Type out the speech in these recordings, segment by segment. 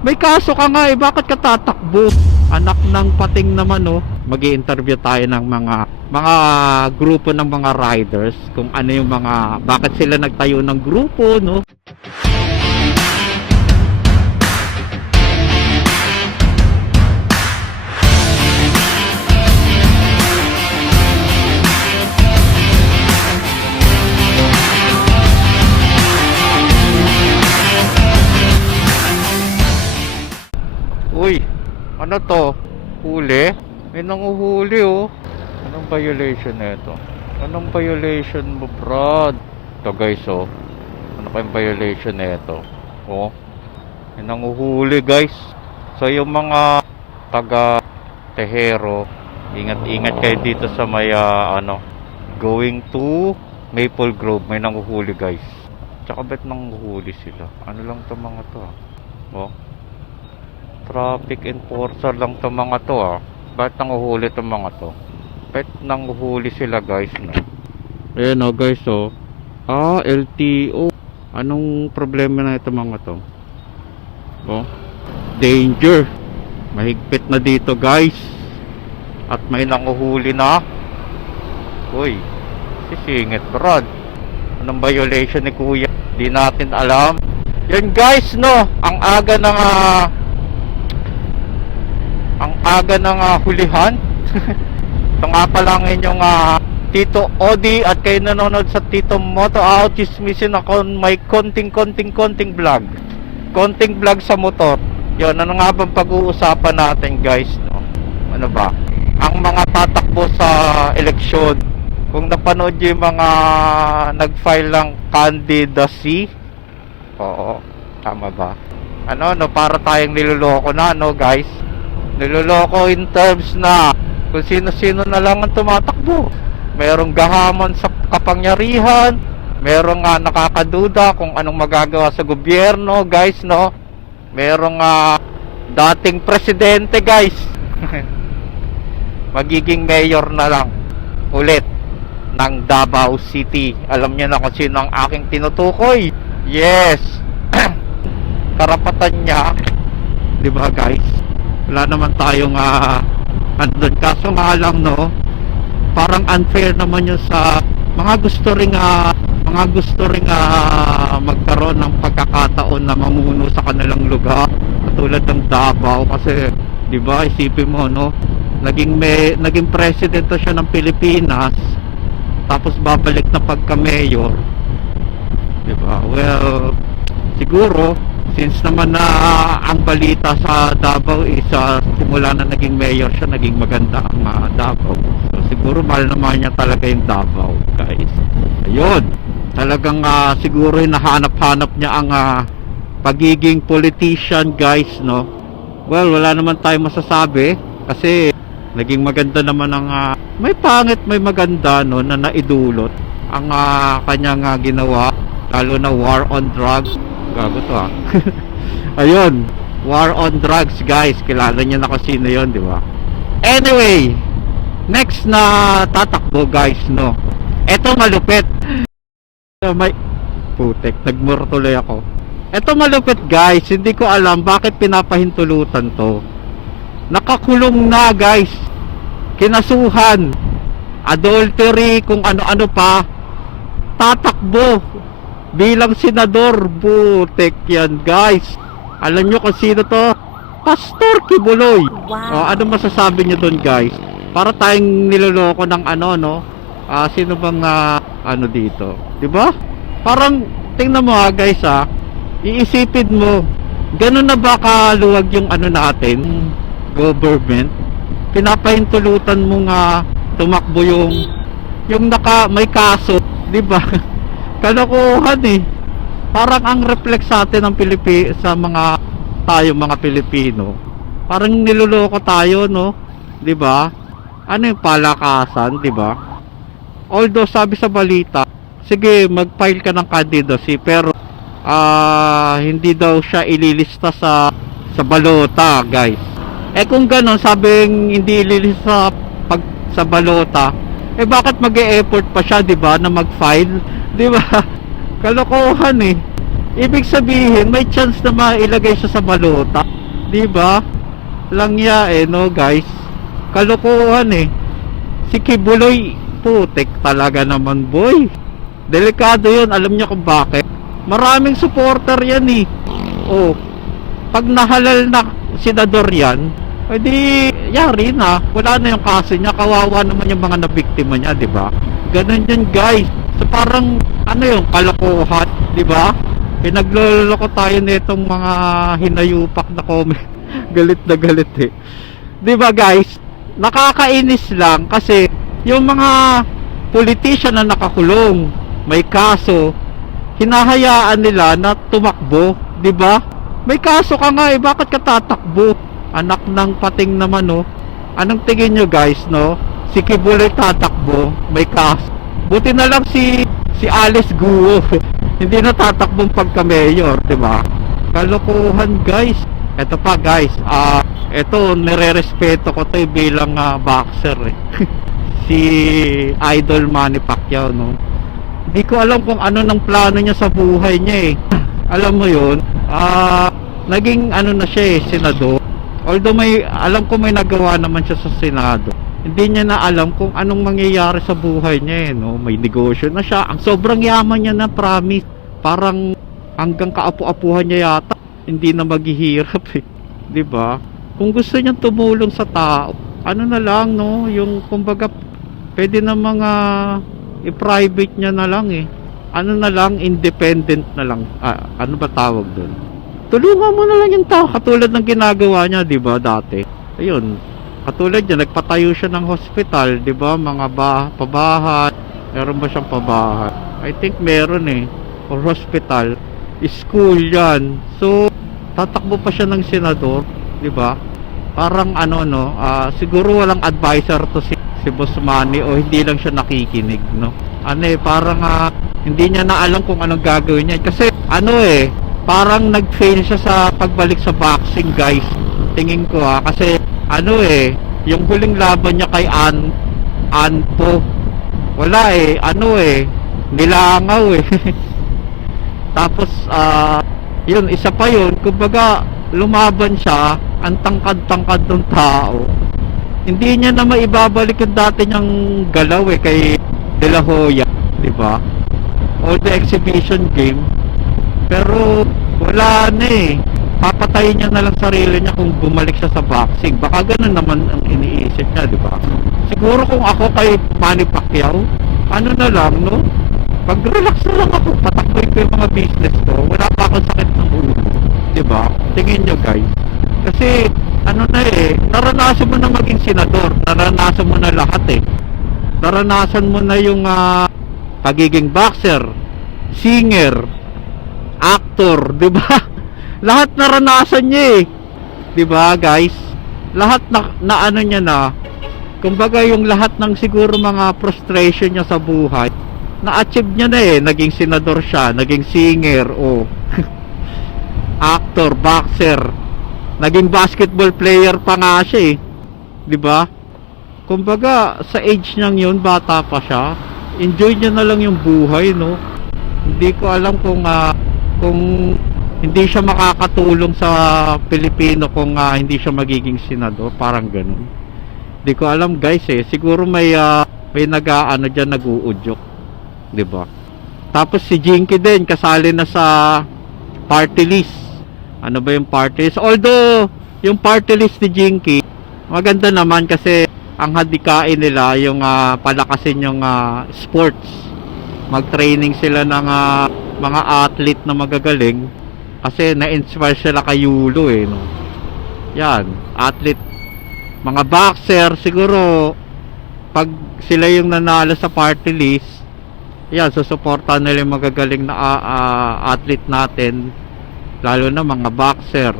May kaso ka nga eh, bakit ka tatakbo? Anak ng pating naman oh. Magi-interview tayo ng mga grupo ng mga riders kung ano yung mga bakit sila nagtayo ng grupo, no? Uy, ano to? Huli? May nanguhuli oh. Anong violation na ito? Anong violation mo, Brad? Ito guys oh. Ano kayong violation na ito? Oh. May nanguhuli guys. So yung mga taga Tejero, ingat-ingat kayo dito sa may going to Maple Grove. May nanguhuli guys. Tsaka ba't nanguhuli sila? Ano lang to mga to ah? Oh. Traffic enforcer lang to mga to ah. Bakit nanguhuli to mga to? Bakit nanguhuli sila guys no? Ayan oh guys oh. LTO. Anong problema na ito mga to? Oh. Danger. Mahigpit na dito guys. At may nanguhuli na. Uy. Sisingit Brad. Anong violation ni kuya? Di natin alam. Yan guys no. Ang aga ng hulihan. Ito nga pala ang inyong Tito Odi at kayo nanonood sa Tito Moto Out. Chismisin ako may konting vlog. Konting vlog sa motor. Yun, ano nga bang pag-uusapan natin guys no? Ano ba? Ang mga tatakbo sa eleksyon. Kung napanood yung mga nag-file ng candidacy. Oo, tama ba? Ano no, para tayong niloloko na no guys. Niloloko in terms na kung sino-sino na lang ang tumatakbo. Merong gahaman sa kapangyarihan, merong nakakaduda kung anong magagawa sa gobyerno, guys, no? Merong dating presidente, guys. Magiging mayor na lang ulit ng Davao City. Alam niyo na kung sino ang aking tinutukoy. Yes. Karapatan niya, 'di ba, guys? Wala naman tayong andun, kaso nga lang no, parang unfair naman yun sa mga gusto ring magkaroon ng pagkakataon na mamuno sa kanilang lugar katulad ng Davao. Kasi 'di ba, isipin mo no, naging presidente siya ng Pilipinas tapos babalik na pagka-mayor, 'di ba? Well, siguro since naman na ang balita sa Davao is simula na naging mayor siya, naging maganda ang Davao. So siguro mahal naman niya talaga yung Davao, guys. Ayun, talagang siguro hinahanap-hanap niya ang pagiging politician, guys, no? Well, wala naman tayong masasabi kasi naging maganda naman ang may pangit, may maganda no, na naidulot ang kanyang ginawa, lalo na war on drugs. Gago to Ayun, war on drugs, guys. Kilala niyo na kung sino yun, di ba? Anyway, next na tatakbo, guys, no. Eto malupit. May putek, nagmurtuloy ako. Eto malupit, guys. Hindi ko alam bakit pinapahintulutan to. Nakakulong na, guys. Kinasuhan, adultery, kung ano-ano pa. Tatakbo bilang senador. Butek yan, guys. Alam nyo kung sino to? Pastor Kibuloy. Wow. Ano masasabi nyo dun, guys? Para tayong niloloko ng ano, no? Sino bang ano dito? Diba? Parang tingnan mo guys iisipin mo, ganun na ba kaluwag yung ano natin, government? Pinapahintulutan mo tumakbo yung may kaso, diba? Kalokohan eh. Parang ang reflex sa atin ng sa mga Pilipino. Parang niloloko tayo, no? 'Di ba? Ano yung palakasan, 'di ba? Although sabi sa balita, sige, mag-file ka ng candidacy pero hindi daw siya ililista sa balota, guys. Kung gano'n, sabing hindi ililista sa balota, bakit mag-e-effort pa siya, 'di ba, na mag-file? 'Di ba? Kalokohan eh. Ibig sabihin, may chance na mailagay siya sa balota. Di ba? Langya no guys. Kalokohan Si Kibuloy, putik talaga naman boy. Delikado yun, alam niyo kung bakit? Maraming supporter yan Oh, pag nahalal na senador yan, edi yari na. Wala na yung kaso niya, kawawa naman yung mga nabiktima niya, di ba? Ganun yun guys. So parang yung kalokohan, di ba? Pinagloloko tayo nitong mga hinayupak na comment. Galit na galit di ba guys? Nakakainis lang kasi yung mga politician na nakakulong, may kaso, hinahayaan nila na tumakbo, di ba? May kaso ka nga bakit ka tatakbo? Anak ng pating naman Anong tingin nyo guys Si Kibuloy tatakbo, may kaso. Buti na lang si Alice Guo hindi na tatakbong pagka-mayor, di ba? Kalokohan guys. Ito pa guys, ito nire-respeto ko to bilang boxer si Idol Manny Pacquiao Hindi ko alam kung ano ng plano niya sa buhay niya Alam mo yun, naging na siya senador. Although alam ko may nagawa naman siya sa Senado. Hindi niya na alam kung anong mangyayari sa buhay niya May negosyo na siya. Ang sobrang yaman niya na, promise. Parang hanggang kaapu-apuhan niya yata. Hindi na maghihirap di ba? Kung gusto niyang tumulong sa tao, na lang yung kumbaga pwede na mga i-private niya na lang na lang, independent na lang. Ano ba tawag doon? Tulungan mo na lang yung tao katulad ng ginagawa niya, di ba, dati? Ayun, katulad niya, nagpatayo siya ng hospital, di ba? Mga pabahay. Meron ba siyang pabahay? I think meron or hospital. School yan. So, tatakbo pa siya ng senador, di ba? Parang siguro walang advisor to si Boss Manny o hindi lang siya nakikinig, parang hindi niya na alam kung anong gagawin niya. Kasi parang nag-fail siya sa pagbalik sa boxing guys. Tingin ko kasi yung huling laban niya kay Anpo, wala nilangaw tapos yun, isa pa yun, kumbaga lumaban siya, ang tangkad-tangkad ng tao, hindi niya na maibabalik yung dati niyang galaw kay De La Hoya, di ba? All the exhibition game. Pero wala na papatayin niya na lang sarili niya kung bumalik siya sa boxing. Baka ganun naman ang iniisip niya, di ba? Siguro kung ako kay Manny Pacquiao, na lang, pag-relax na lang ako, patakboy ko yung mga business ko, wala pa akong sakit ng ulo, di ba? Tingin nyo guys, kasi naranasan mo na maging senador, naranasan mo na lahat naranasan mo na yung pagiging boxer, singer, actor, di ba? Lahat naranasan niya di ba guys? Lahat na niya na, kumbaga yung lahat ng siguro mga frustration niya sa buhay, na-achieve niya na naging senador siya, naging singer, actor, boxer, naging basketball player pa nga siya di ba? Kumbaga sa age niyang yun, bata pa siya, enjoy niya na lang yung buhay hindi ko alam kung hindi siya makakatulong sa Pilipino kung hindi siya magiging senador, parang ganun. Hindi ko alam guys siguro may diyan nag-uudyok, di ba? Tapos si Jinky din kasali na sa party list. Ano ba yung party list? Although yung party list ni Jinky maganda naman kasi ang hadikain nila yung palakasin yung sports. Mag-training sila ng mga athlete na magagaling kasi na-inspire sila kay Yulo Yan, athlete, mga boxer siguro pag sila yung nanalo sa party list, yan, susuportahan nila yung magagaling na athlete natin, lalo na mga boxer,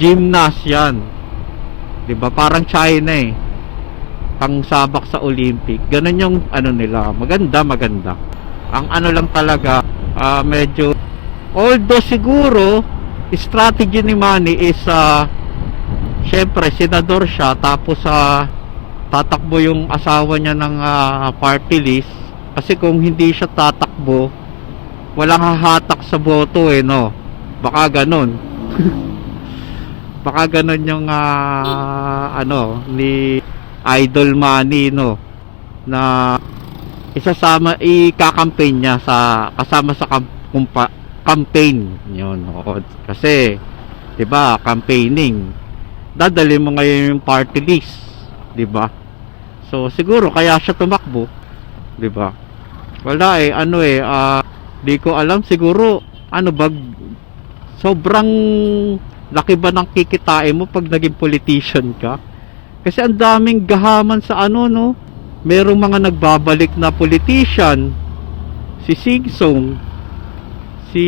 gymnast yan, di ba? Parang China pang sabak sa Olympic, ganun yung nila, maganda. Ang lang talaga, medyo, although siguro strategy ni Manny is syempre senador siya, tapos tatakbo yung asawa niya ng party list. Kasi kung hindi siya tatakbo, walang hahatak sa boto eh, no? Baka ganun. Baka ganun yung ano ni Idol Manny, no, na isasama i-campaign niya sa kasama sa campaign yun, no? Kasi 'di ba, campaigning dadali mo ngayon yung party list, 'di ba? So siguro kaya siya tumakbo, 'di ba? Wala eh, ano eh, di ko alam, siguro ano ba, sobrang laki ba ng kikitain mo pag naging politician ka? Kasi ang daming gahaman sa ano, no? Merong mga nagbabalik na politician, si Sigsong, si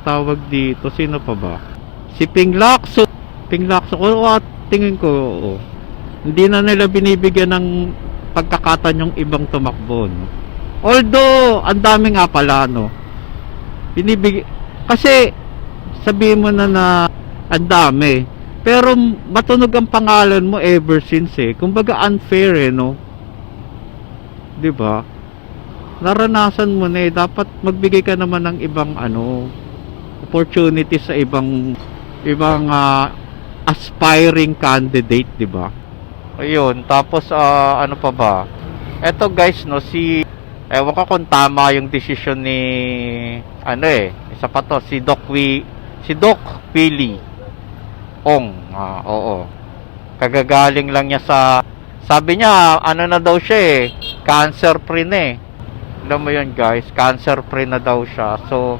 tawag dito, sino pa ba? Si Ping Lacson. Ping Lacson, tingin ko, oo. Hindi na nila binibigyan ng pagkakataon yung ibang tumakbo, no? Although, ang dami nga pala, no? Kasi, sabihin mo na ang dami, pero matunog ang pangalan mo ever since eh. Kumbaga unfair eh, no? 'Di ba? Naranasan mo na eh, dapat magbigay ka naman ng ibang ano, opportunity sa ibang aspiring candidate, 'di ba? Ayun, tapos ano pa ba? Eto guys, no, ewan ko kung tama yung decision ni ano eh, isa pa to, si Doc Willie Ong, oo. Kagagaling lang niya sabi niya, ano na daw siya eh, cancer free na eh. Alam mo yun guys, cancer free na daw siya. So,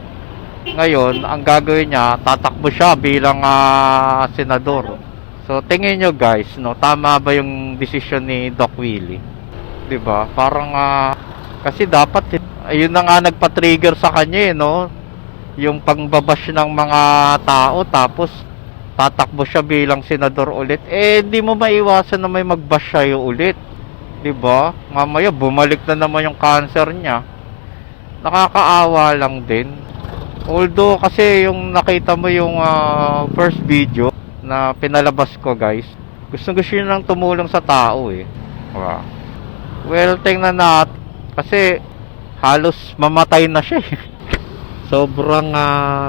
ngayon, ang gagawin niya, tatakbo siya bilang senador. So, tingin nyo guys, no, tama ba yung decision ni Doc Willie? 'Di ba? Parang, kasi dapat, ayun na nga nagpa-trigger sa kanya eh, no? Yung pangbabash ng mga tao, tapos, tatakbo siya bilang senador ulit, eh di mo maiwasan na may magbash siya ulit, 'di ba? Mamaya bumalik na naman yung cancer niya. Nakakaawa lang din. Although kasi yung nakita mo yung first video na pinalabas ko guys, gusto niya lang tumulong sa tao eh. Diba? Well, tingnan natin kasi halos mamatay na siya eh. Sobrang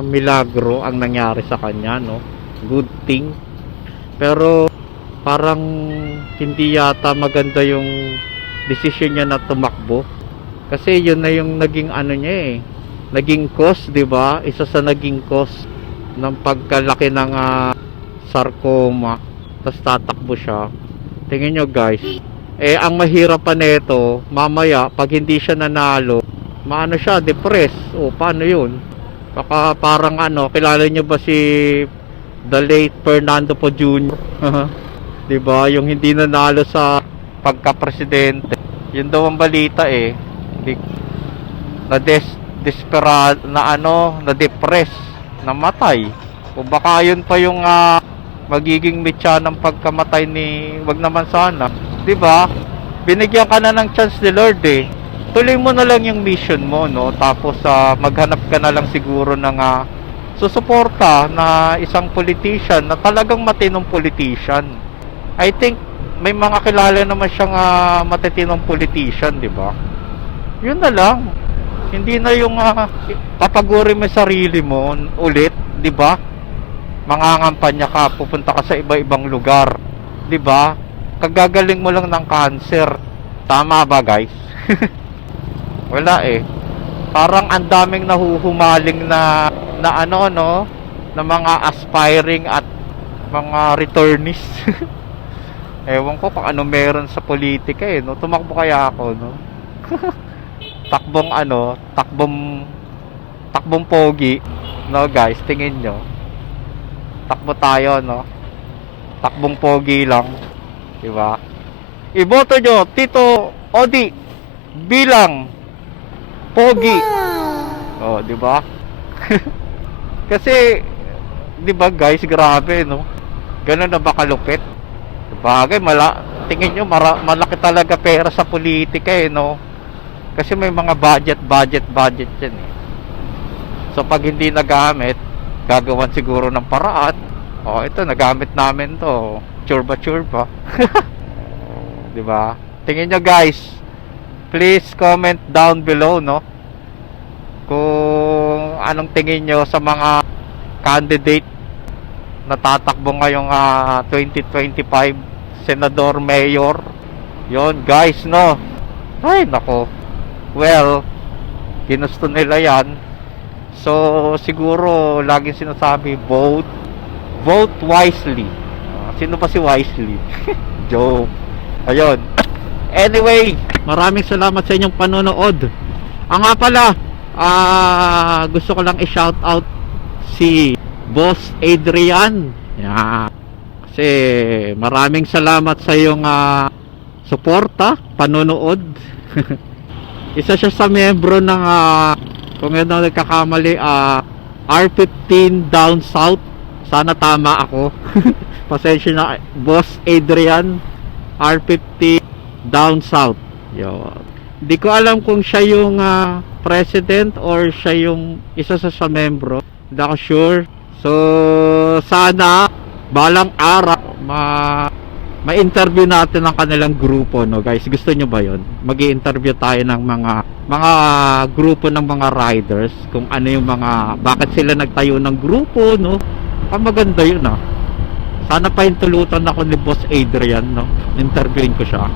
milagro ang nangyari sa kanya, no? Good thing. Pero parang hindi yata maganda yung decision niya na tumakbo. Kasi yun na yung naging ano niya eh, naging cause, 'di ba? Isa sa naging cause ng pagkalaki ng sarcoma. Tapos tatakbo siya. Tingin nyo guys, eh ang mahirap pa nito, mamaya pag hindi siya nanalo, maano siya, depressed. O paano yun? Baka parang ano, kilala nyo ba si the late Fernando Po Jr.? 'Di ba? Yung hindi nanalo sa pagka-presidente. Yun daw ang balita eh. Desperado na ano, na depress, namatay. O baka yun pa yung magiging mitya ng pagkamatay ni, wag naman sana. 'Di ba? Binigyan ka na ng chance ni Lord eh. Tuloy mo na lang yung mission mo, no? Tapos maghanap ka na lang siguro ng susuporta na isang politician na talagang matinong politician. I think may mga kilala naman siyang matitinong politician, 'di ba? Yun na lang. Hindi na yung papaguri mo sarili mo ulit, 'di ba? Mangangampanya ka, pupunta ka sa iba-ibang lugar, 'di ba? Kagagaling mo lang ng cancer. Tama ba, guys? Wala eh. Parang ang daming nahuhumaling na ano, no, na mga aspiring at mga returnees. Ewan ko kung ano meron sa politika eh, no. Tumakbo kaya ako, no. Takbong pogi, no guys, tingin nyo. Takbo tayo, no. Takbong pogi lang, di ba? Iboto nyo Tito Odi bilang pogi. Oh, di ba? Kasi 'di ba guys, grabe no. Ganun na ba kalupit? Bagay tingin nyo malaki talaga pera sa politika eh, no. Kasi may mga budget yan eh. So pag hindi nagamit, gagawan siguro ng paraan. Oh, ito nagamit namin to. Churba. 'Di ba? Tingin nyo guys. Please comment down below, no. kung anong tingin nyo sa mga candidate na tatakbo ngayong 2025 senador, mayor. Yon guys, no? Ay nako, well, ginusto nila yan. So siguro laging sinasabi, vote wisely. Sino pa si Wisely? Joke. Ayun. Anyway, maraming salamat sa inyong panonood. Nga pala, gusto ko lang i-shout out si Boss Adrian. Yeah. Kasi maraming salamat sa iyong suporta, panonood. Isa siya sa membro ng kung yun ang nagkakamali, R15 Down South. Sana tama ako. Pasensya na, Boss Adrian, R50 Down South. Yun. Hindi ko alam kung siya yung president or siya yung isa sa membro. Hindi ako sure. So, sana balang araw ma-interview natin ang kanilang grupo, no guys. Gusto nyo ba yun? Mag-i-interview tayo ng mga grupo ng mga riders, kung ano yung bakit sila nagtayo ng grupo, no? Maganda yun, Sana pa hintulutan ako ni Boss Adrian, no? Interviewin ko siya.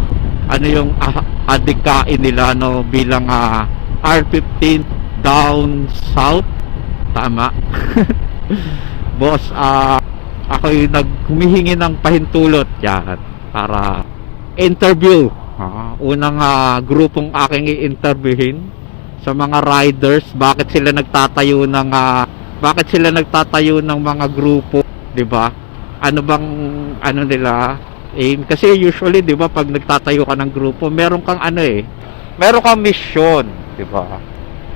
Ano yung adikain nila, no? Bilang R15 Down South. Tama. Boss, ako yung humihingi ng pahintulot yan para interview. Unang grupong aking i-interviewin sa mga riders, bakit sila nagtatayo ng mga grupo, 'di ba? Ano bang nila aim? Kasi usually 'di ba pag nagtatayo ka ng grupo, meron kang meron kang mission, 'di ba?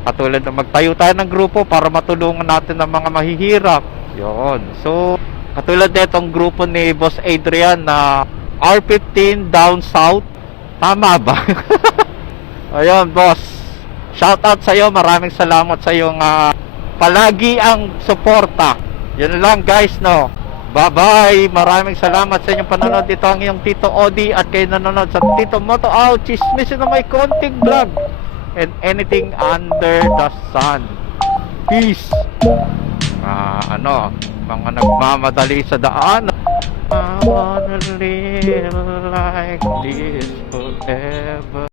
Katulad ng magtayo tayo ng grupo para matulungan natin ang mga mahihirap. 'Yon. So, katulad nitong grupo ni Boss Adrian na R15 Down South. Tama ba? Ayun, boss. Shout out sa iyo. Maraming salamat sa iyong palagi ang suporta. Yun lang guys, no. Bye-bye. Maraming salamat sa inyong panonood. Ito ang iyong Tito Odi at kayo nanonood sa Tito Moto Out. Chismis na may konting vlog and anything under the sun. Peace. Mga nagmamadali sa daan. I wanna live like this forever.